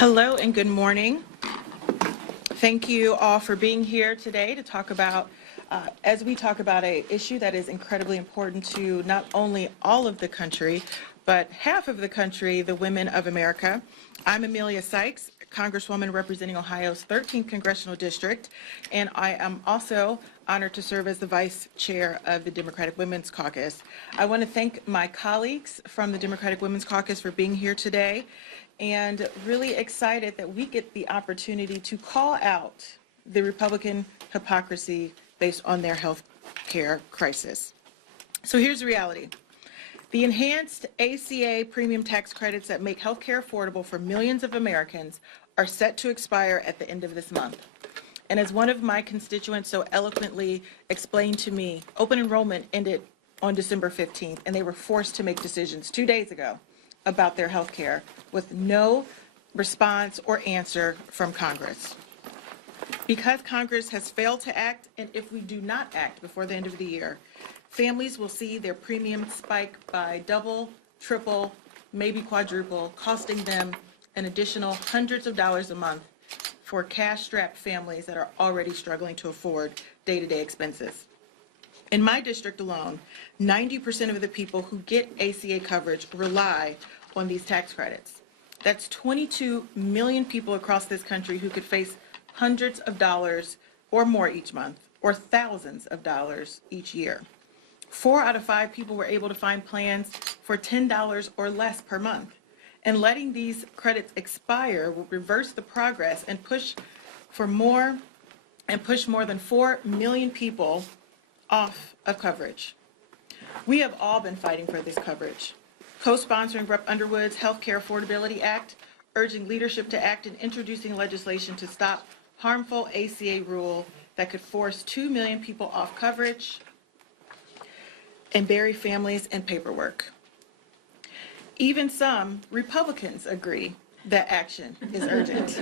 Hello and good morning. Thank you all for being here today to talk about, as we talk about an issue that is incredibly important to not only all of the country, but half of the country, the women of America. I'm Amelia Sykes, Congresswoman representing Ohio's 13th Congressional District, and I am also honored to serve as the Vice Chair of the Democratic Women's Caucus. I want to thank my colleagues from the Democratic Women's Caucus for being here today, and really excited that we get the opportunity to call out the Republican hypocrisy based on their health care crisis. So here's the reality. The enhanced ACA premium tax credits that make health care affordable for millions of Americans are set to expire at the end of this month. And as one of my constituents so eloquently explained to me, open enrollment ended on December 15th, and they were forced to make decisions 2 days ago about their health care with no response or answer from Congress. Because Congress has failed to act, and if we do not act before the end of the year, families will see their premiums spike by double, triple, maybe quadruple, costing them an additional hundreds of dollars a month for cash-strapped families that are already struggling to afford day-to-day expenses. In my district alone, 90% of the people who get ACA coverage rely on these tax credits. That's 22 million people across this country who could face hundreds of dollars or more each month, or thousands of dollars each year. 4 out of 5 people were able to find plans for $10 or less per month. And letting these credits expire will reverse the progress and push more than 4 million people off of coverage. We have all been fighting for this coverage, co-sponsoring Rep. Underwood's Health Care Affordability Act, urging leadership to act and introducing legislation to stop harmful ACA rule that could force 2 million people off coverage and bury families in paperwork. Even some Republicans agree that action is urgent.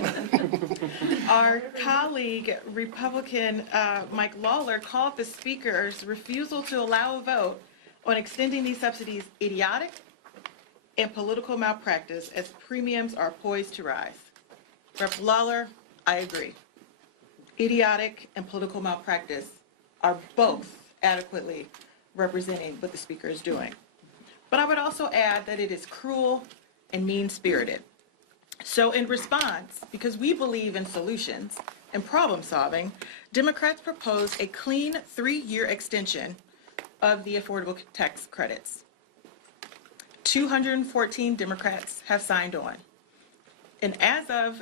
Our colleague, Republican Mike Lawler, called the Speaker's refusal to allow a vote on extending these subsidies idiotic and political malpractice as premiums are poised to rise. Rep. Lawler, I agree. Idiotic and political malpractice are both adequately representing what the Speaker is doing. But I would also add that it is cruel and mean-spirited. So in response, because we believe in solutions and problem solving, Democrats propose a clean 3-year extension of the affordable tax credits. 214 Democrats have signed on. And as of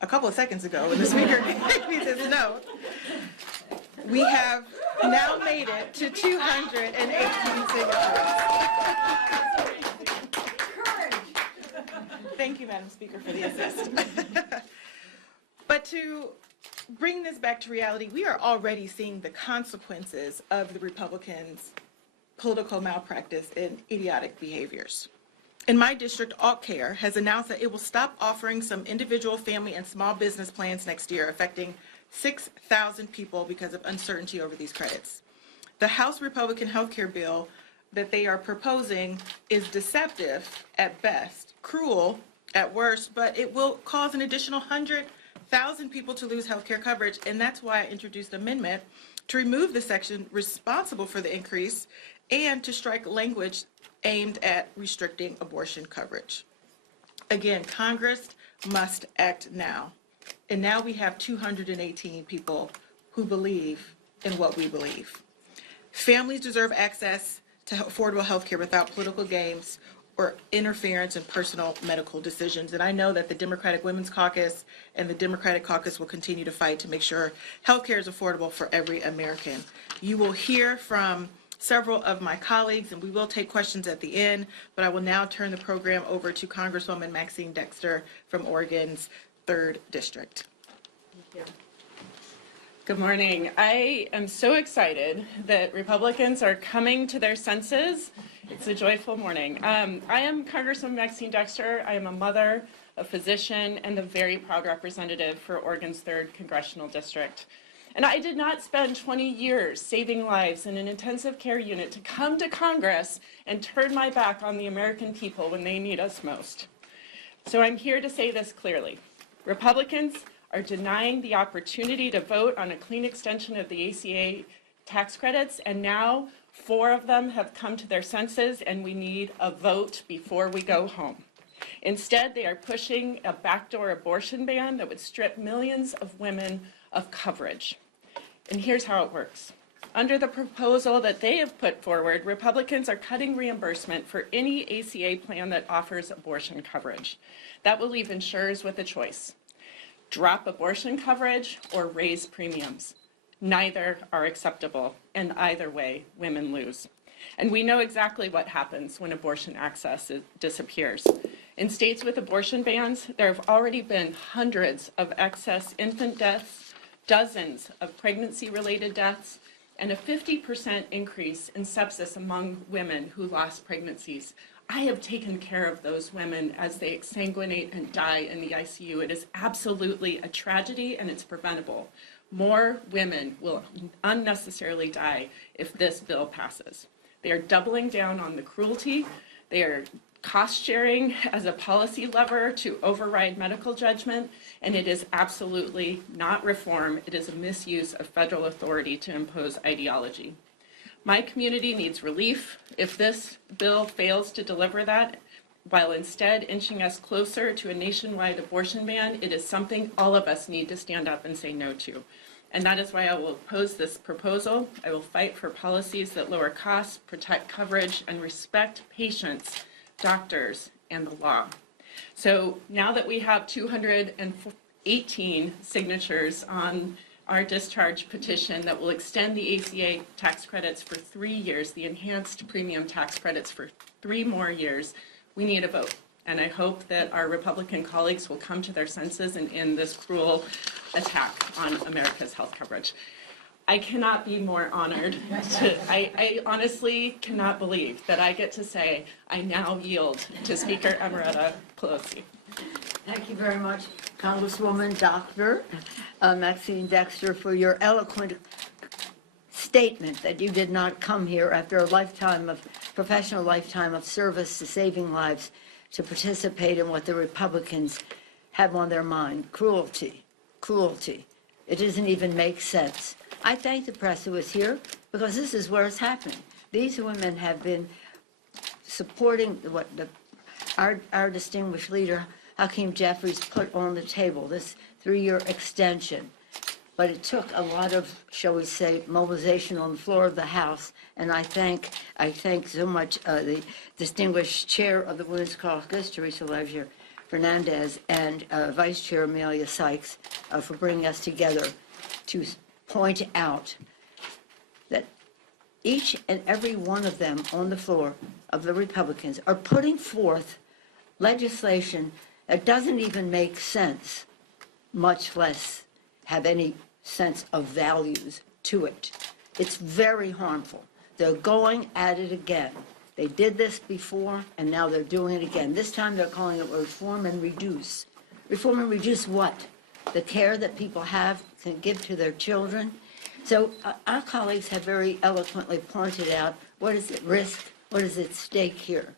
a couple of seconds ago, when the Speaker gave me this note, we have now made it to 218 signatures. Thank you, Madam Speaker, for the assist. But to bring this back to reality, we are already seeing the consequences of the Republicans' political malpractice and idiotic behaviors. In my district, AltCare has announced that it will stop offering some individual, family, and small business plans next year, affecting 6,000 people because of uncertainty over these credits. The House Republican health care bill that they are proposing is deceptive at best, cruel at worst, but it will cause an additional 100,000 people to lose health care coverage, and that's why I introduced an amendment to remove the section responsible for the increase and to strike language aimed at restricting abortion coverage. Again, Congress must act now. And now we have 218 people who believe in what we believe. Families deserve access to affordable health care without political games or interference in personal medical decisions. And I know that the Democratic Women's Caucus and the Democratic Caucus will continue to fight to make sure health care is affordable for every American. You will hear from several of my colleagues, and we will take questions at the end, but I will now turn the program over to Congresswoman Maxine Dexter from Oregon's 3rd District. Thank you. Good morning. I am so excited that Republicans are coming to their senses. It's a joyful morning. I am Congresswoman Maxine Dexter. I am a mother, a physician, and a very proud representative for Oregon's 3rd Congressional District. And I did not spend 20 years saving lives in an intensive care unit to come to Congress and turn my back on the American people when they need us most. So I'm here to say this clearly. Republicans are denying the opportunity to vote on a clean extension of the ACA tax credits, and now 4 of them have come to their senses, and we need a vote before we go home. Instead, they are pushing a backdoor abortion ban that would strip millions of women of coverage. And here's how it works. Under the proposal that they have put forward, Republicans are cutting reimbursement for any ACA plan that offers abortion coverage. That will leave insurers with a choice: drop abortion coverage or raise premiums. Neither are acceptable, and either way, women lose. And we know exactly what happens when abortion access disappears. In states with abortion bans, there have already been hundreds of excess infant deaths, dozens of pregnancy-related deaths, and a 50% increase in sepsis among women who lost pregnancies. I have taken care of those women as they exsanguinate and die in the ICU. It is absolutely a tragedy, and it's preventable. More women will unnecessarily die if this bill passes. They are doubling down on the cruelty. They are cost sharing as a policy lever to override medical judgment, and it is absolutely not reform. It is a misuse of federal authority to impose ideology. My community needs relief. If this bill fails to deliver that, while instead inching us closer to a nationwide abortion ban, it is something all of us need to stand up and say no to. And that is why I will oppose this proposal. I will fight for policies that lower costs, protect coverage, and respect patients, doctors, and the law. So now that we have 218 signatures on our discharge petition that will extend the ACA tax credits for 3 years, the enhanced premium tax credits for 3 more years, we need a vote. And I hope that our Republican colleagues will come to their senses and end this cruel attack on America's health coverage. I cannot be more honored I honestly cannot believe that I get to say I now yield to Speaker Emerita Pelosi. Thank you very much, Congresswoman Dr. Maxine Dexter, for your eloquent statement that you did not come here after a professional lifetime of service to saving lives to participate in what the Republicans have on their mind: cruelty. It doesn't even make sense. I thank the press who is here, because this is where it's happening. These women have been supporting what our distinguished leader, Hakeem Jeffries, put on the table, this 3-year extension. But it took a lot of, shall we say, mobilization on the floor of the House, and I thank so much the distinguished chair of the Women's Caucus, Teresa Leger Fernandez, and Vice Chair Amelia Sykes for bringing us together to point out that each and every one of them on the floor of the Republicans are putting forth legislation that doesn't even make sense, much less have any sense of values to it. It's very harmful. They're going at it again. They did this before, and now they're doing it again. This time they're calling it reform and reduce. Reform and reduce what? The care that people can give to their children. So our colleagues have very eloquently pointed out what is at risk, what is at stake here.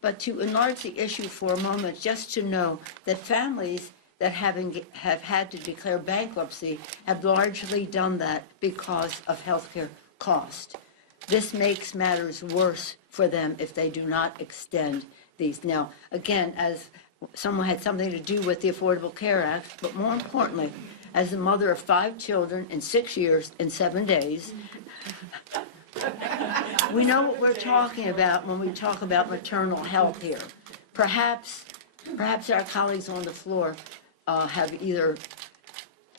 But to enlarge the issue for a moment, just to know that families that have had to declare bankruptcy have largely done that because of healthcare cost. This makes matters worse for them if they do not extend these. Now, again, as someone had something to do with the Affordable Care Act, but more importantly, as a mother of 5 children in 6 years and 7 days, we know what we're talking about when we talk about maternal health here. Perhaps our colleagues on the floor have either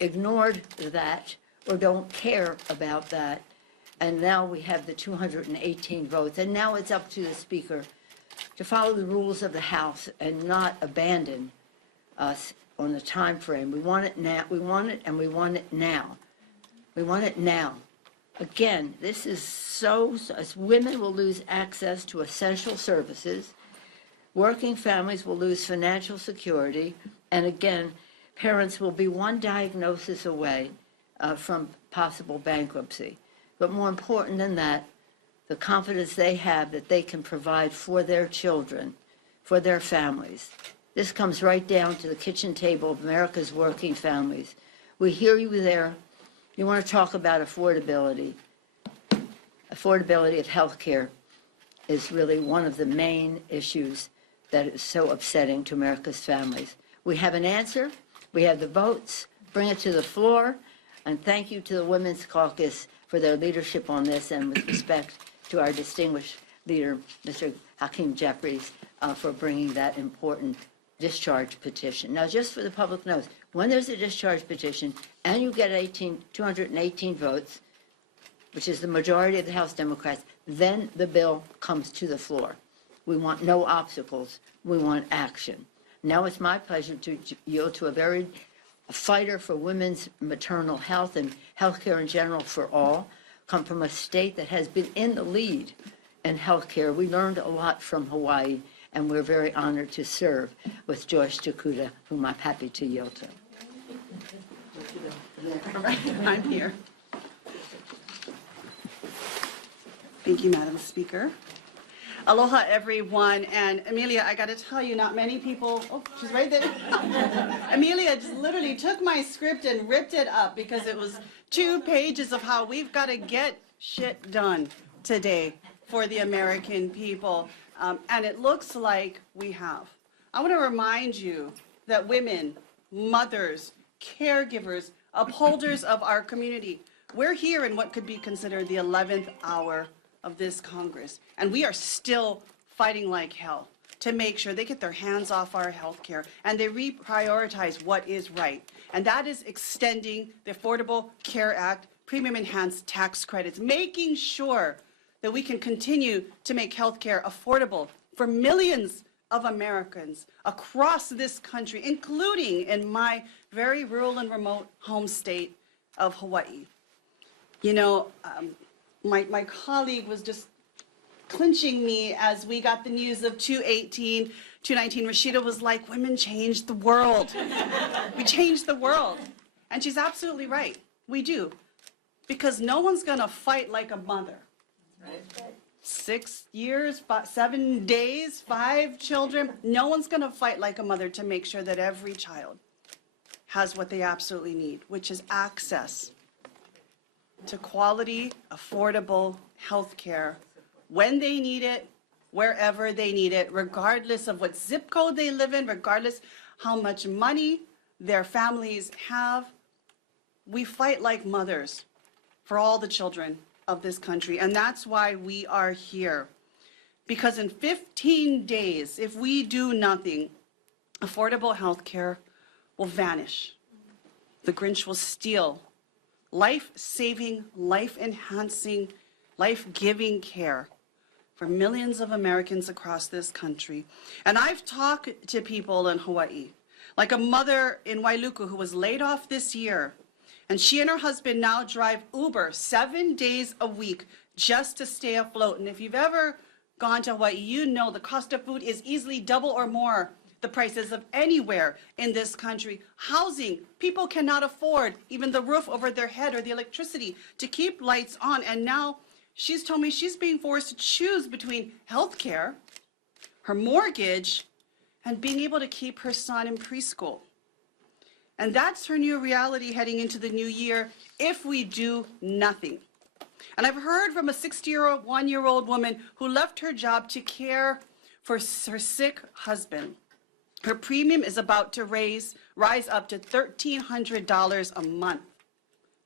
ignored that or don't care about that. And now we have the 218 votes. And now it's up to the Speaker to follow the rules of the House and not abandon us on the time frame. We want it now. We want it, and we want it now. We want it now. Again, this is as women will lose access to essential services, working families will lose financial security, and again, parents will be one diagnosis away from possible bankruptcy. But more important than that, the confidence they have that they can provide for their children, for their families. This comes right down to the kitchen table of America's working families. We hear you there. You want to talk about affordability. Affordability of health care is really one of the main issues that is so upsetting to America's families. We have an answer. We have the votes. Bring it to the floor. And thank you to the Women's Caucus for their leadership on this, and with respect to our distinguished leader, Mr. Hakeem Jeffries, for bringing that important discharge petition. Now, just for the public knows, when there's a discharge petition and you get 218 votes, which is the majority of the House Democrats, then the bill comes to the floor. We want no obstacles. We want action. Now it's my pleasure to yield to a fighter for women's maternal health and health care in general for all, come from a state that has been in the lead in health care. We learned a lot from Hawaii, and we're very honored to serve with Joyce Takuda, whom I'm happy to yield to. All right, I'm here. Thank you, Madam Speaker. Aloha, everyone. And Amelia, I got to tell you, not many people, oh, she's right there. Amelia just literally took my script and ripped it up because it was 2 pages of how we've got to get shit done today for the American people. And it looks like we have. I want to remind you that women, mothers, caregivers, upholders of our community, we're here in what could be considered the 11th hour of this Congress, and we are still fighting like hell to make sure they get their hands off our health care and they reprioritize what is right. And that is extending the Affordable Care Act, premium enhanced tax credits, making sure that we can continue to make health care affordable for millions of Americans across this country, including in my very rural and remote home state of Hawaii. You know, my colleague was just clinching me as we got the news of 219. Rashida was like, women changed the world. We changed the world. And she's absolutely right. We do. Because no one's going to fight like a mother. Right. 6 years, 7 days, 5 children. No one's going to fight like a mother to make sure that every child has what they absolutely need, which is access to quality, affordable health care when they need it, wherever they need it, regardless of what zip code they live in, regardless how much money their families have. We fight like mothers for all the children of this country, and that's why we are here. Because in 15 days, if we do nothing, affordable health care will vanish. The Grinch will steal life-saving, life-enhancing, life-giving care for millions of Americans across this country. And I've talked to people in Hawaii, like a mother in Wailuku who was laid off this year, and she and her husband now drive Uber 7 days a week just to stay afloat. And if you've ever gone to Hawaii, you know the cost of food is easily double or more the prices of anywhere in this country. Housing, people cannot afford even the roof over their head or the electricity to keep lights on. And now she's told me she's being forced to choose between health care, her mortgage, and being able to keep her son in preschool. And that's her new reality heading into the new year if we do nothing. And I've heard from a 61-year-old woman who left her job to care for her sick husband. Her premium is about to rise up to $1,300 a month.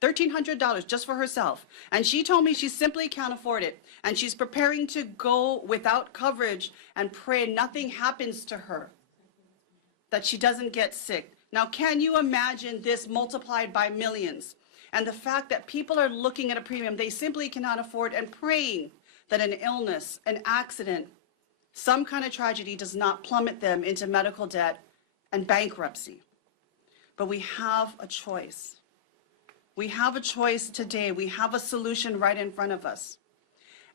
$1,300 just for herself. And she told me she simply can't afford it. And she's preparing to go without coverage and pray nothing happens to her, that she doesn't get sick. Now, can you imagine this multiplied by millions? And the fact that people are looking at a premium they simply cannot afford and praying that an illness, an accident, some kind of tragedy does not plummet them into medical debt and bankruptcy. But we have a choice. We have a choice today. We have a solution right in front of us.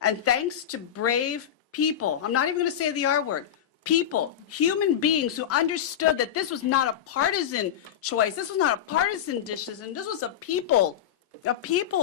And thanks to brave people, I'm not even going to say the R word, people, human beings who understood that this was not a partisan choice, this was not a partisan decision, this was a people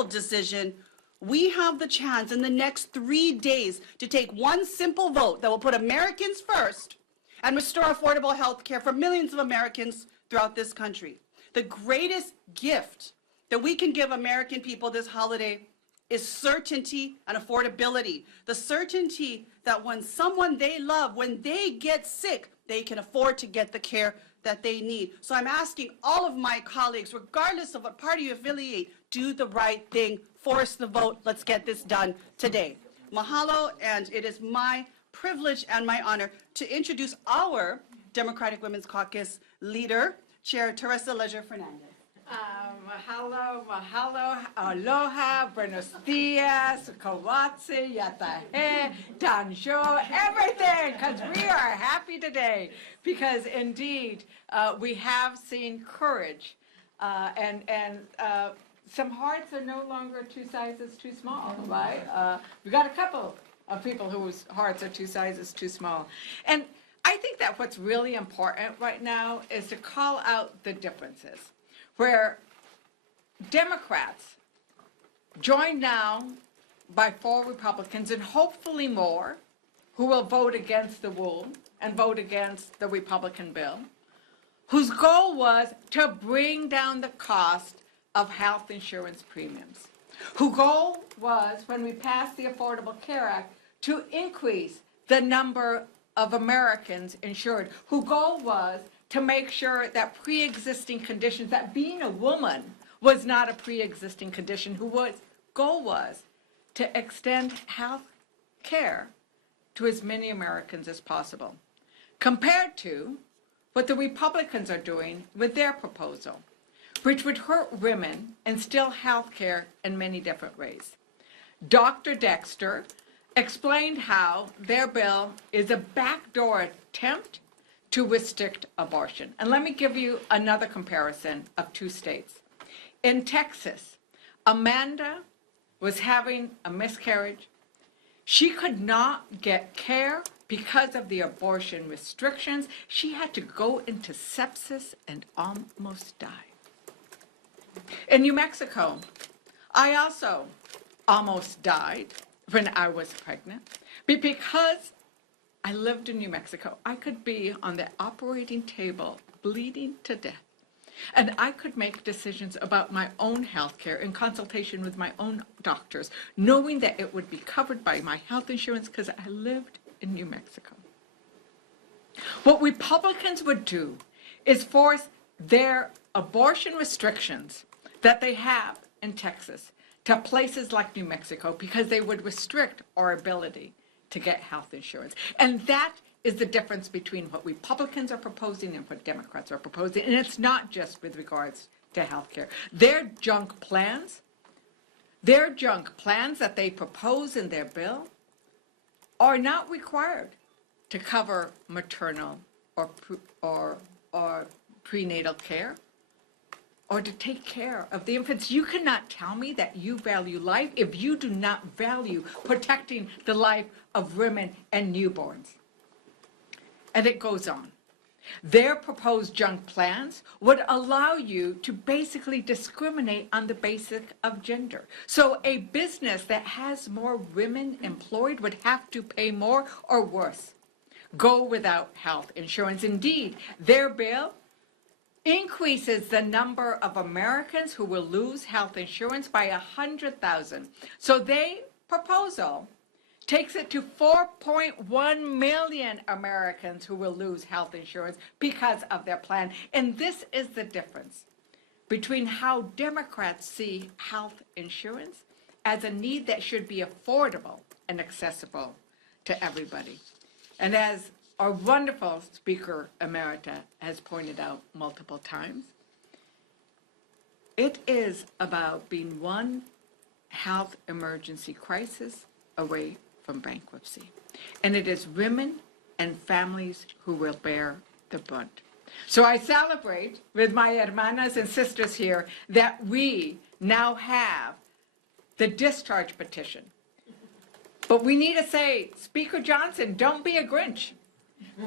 decision. We have the chance in the next 3 days to take one simple vote that will put Americans first and restore affordable health care for millions of Americans throughout this country. The greatest gift that we can give American people this holiday is certainty and affordability. The certainty that when someone they love, when they get sick, they can afford to get the care that they need. So I'm asking all of my colleagues, regardless of what party you affiliate, do the right thing, force the vote. Let's get this done today. Mahalo, and it is my privilege and my honor to introduce our Democratic Women's Caucus leader, Chair Teresa Leger Fernandez. Mahalo, aloha, buenos dias, kawatsi, yatahe, danjo, everything, because we are happy today, because indeed, we have seen courage, and some hearts are no longer 2 sizes too small, right? We've got a couple of people whose hearts are 2 sizes too small. And I think that what's really important right now is to call out the differences, where Democrats, joined now by 4 Republicans and hopefully more, who will vote against the rule and vote against the Republican bill, whose goal was to bring down the cost of health insurance premiums, whose goal was, when we passed the Affordable Care Act, to increase the number of Americans insured, whose goal was to make sure that pre-existing conditions, that being a woman was not a pre-existing condition, whose goal was to extend health care to as many Americans as possible, compared to what the Republicans are doing with their proposal, which would hurt women and still health care in many different ways. Dr. Dexter explained how their bill is a backdoor attempt to restrict abortion. And let me give you another comparison of 2 states. In Texas, Amanda was having a miscarriage. She could not get care because of the abortion restrictions. She had to go into sepsis and almost die. In New Mexico, I also almost died when I was pregnant, because I lived in New Mexico. I could be on the operating table bleeding to death, and I could make decisions about my own health care in consultation with my own doctors, knowing that it would be covered by my health insurance because I lived in New Mexico. What Republicans would do is force their abortion restrictions that they have in Texas to places like New Mexico, because they would restrict our ability to get health insurance. And that is the difference between what Republicans are proposing and what Democrats are proposing. And it's not just with regards to health care. Their junk plans that they propose in their bill are not required to cover maternal or prenatal care, or to take care of the infants. You cannot tell me that you value life if you do not value protecting the life of women and newborns. And it goes on. Their proposed junk plans would allow you to basically discriminate on the basis of gender. So a business that has more women employed would have to pay more, or worse, go without health insurance. Indeed, their bill increases the number of Americans who will lose health insurance by 100,000. So their proposal takes it to 4.1 million Americans who will lose health insurance because of their plan. And this is the difference between how Democrats see health insurance as a need that should be affordable and accessible to everybody. And as our wonderful Speaker Emerita has pointed out multiple times, it is about being one health emergency crisis away from bankruptcy. And it is women and families who will bear the brunt. So I celebrate with my hermanas and sisters here that we now have the discharge petition. But we need to say, Speaker Johnson, don't be a Grinch.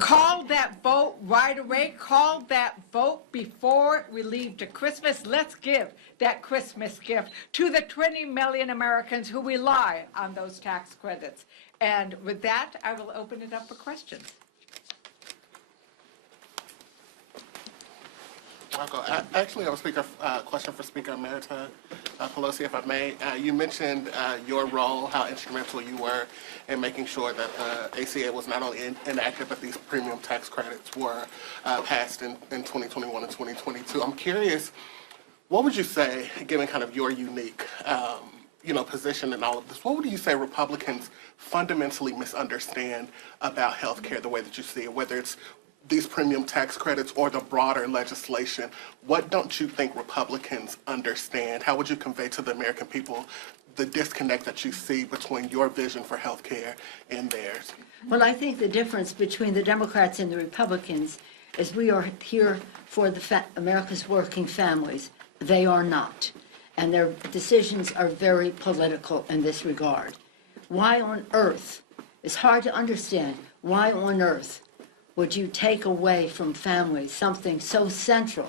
Call that vote right away. Call that vote before we leave to Christmas. Let's give that Christmas gift to the 20 million Americans who rely on those tax credits. And with that, I will open it up for questions. Marco. Actually, I have a question for Speaker Emerita Pelosi, if I may. You mentioned your role, how instrumental you were in making sure that the ACA was not only enacted, but these premium tax credits were passed in 2021 and 2022. I'm curious, what would you say, given kind of your unique position in all of this, what would you say Republicans fundamentally misunderstand about health care the way that you see it, whether it's these premium tax credits or the broader legislation? What don't you think Republicans understand? How would you convey to the American people the disconnect that you see between your vision for health care and theirs? Well, I think the difference between the Democrats and the Republicans is we are here for America's working families. They are not. And their decisions are very political in this regard. Why on earth, it's hard to understand, why on earth would you take away from families something so central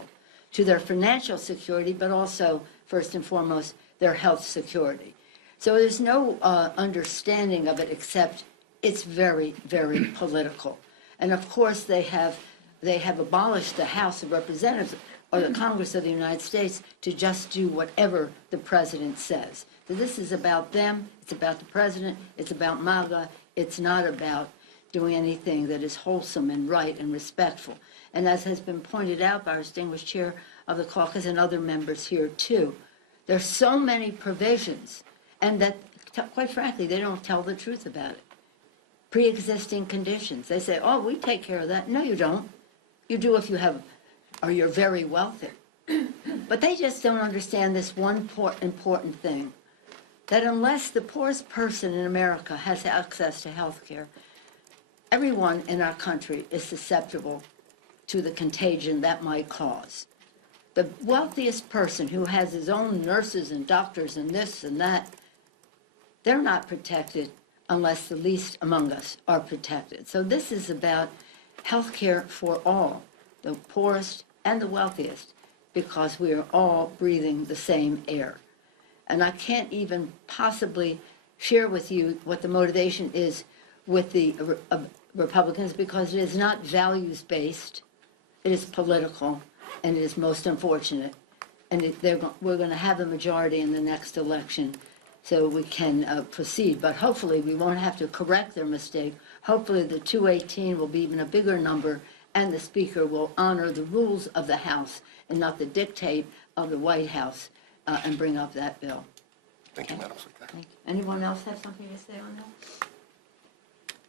to their financial security, but also, first and foremost, their health security? So there's no understanding of it except it's very, very political. And of course, they have abolished the House of Representatives or the Congress of the United States to just do whatever the president says. So this is about them, it's about the president, it's about MAGA, it's not about doing anything that is wholesome and right and respectful. And as has been pointed out by our distinguished chair of the caucus and other members here too, there's so many provisions, and that, quite frankly, they don't tell the truth about it. Pre-existing conditions. They say, oh, we take care of that. No, you don't. You do if you have, or you're very wealthy. But they just don't understand this one important thing, that unless the poorest person in America has access to health care, everyone in our country is susceptible to the contagion that might cause. The wealthiest person who has his own nurses and doctors and this and that, they're not protected unless the least among us are protected. So this is about health care for all, the poorest and the wealthiest, because we are all breathing the same air. And I can't even possibly share with you what the motivation is with the Republicans, because it is not values-based, it is political, and it is most unfortunate. And we're going to have a majority in the next election, so we can proceed. But hopefully we won't have to correct their mistake. Hopefully the 218 will be even a bigger number, and the Speaker will honor the rules of the House and not the dictate of the White House and bring up that bill. Thank you, Madam Speaker. Thank you. Anyone else have something to say on that?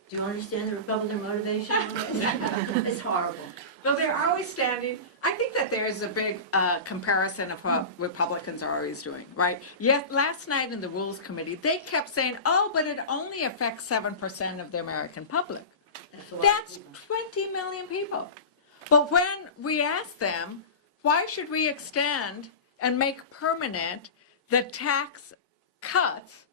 Do you understand the Republican motivation on this? It's horrible. Well, they're always standing. I think that there's a big comparison of what Republicans are always doing, right? Yet last night in the Rules Committee, they kept saying, oh, but it only affects 7% of the American public. That's 20 million people. But when we ask them, why should we extend and make permanent the tax cuts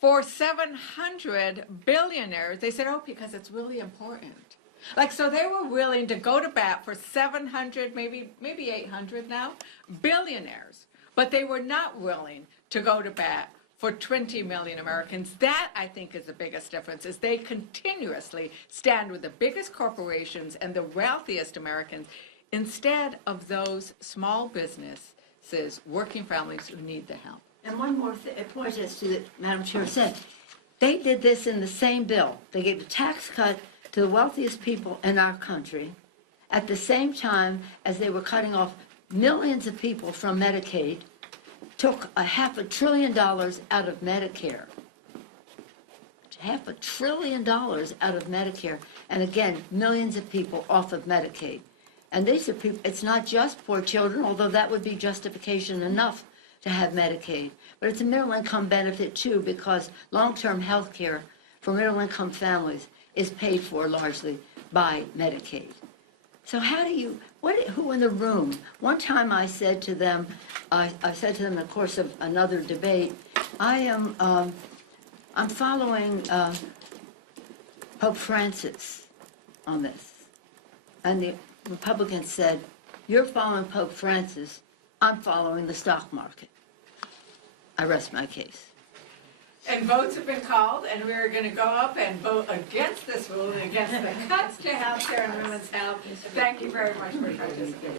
for 700 billionaires, they said, oh, because it's really important. Like, so they were willing to go to bat for 700, maybe 800 now, billionaires. But they were not willing to go to bat for 20 million Americans. That, I think, is the biggest difference, is they continuously stand with the biggest corporations and the wealthiest Americans instead of those small businesses, working families who need the help. And one more point as to that Madam Chair said. They did this in the same bill. They gave a tax cut to the wealthiest people in our country at the same time as they were cutting off millions of people from Medicaid, took $500 billion out of Medicare. $500 billion out of Medicare, and again, millions of people off of Medicaid. And these are people, it's not just poor children, although that would be justification enough to have Medicaid, but it's a middle income benefit too, because long-term health care for middle income families is paid for largely by Medicaid. So how do you, who in the room? One time I said to them, I said to them in the course of another debate, I'm following Pope Francis on this. And the Republicans said, you're following Pope Francis, I'm following the stock market. I rest my case. And votes have been called, and we're going to go up and vote against this rule and against the cuts to health care and women's health. Thank you very much for participating.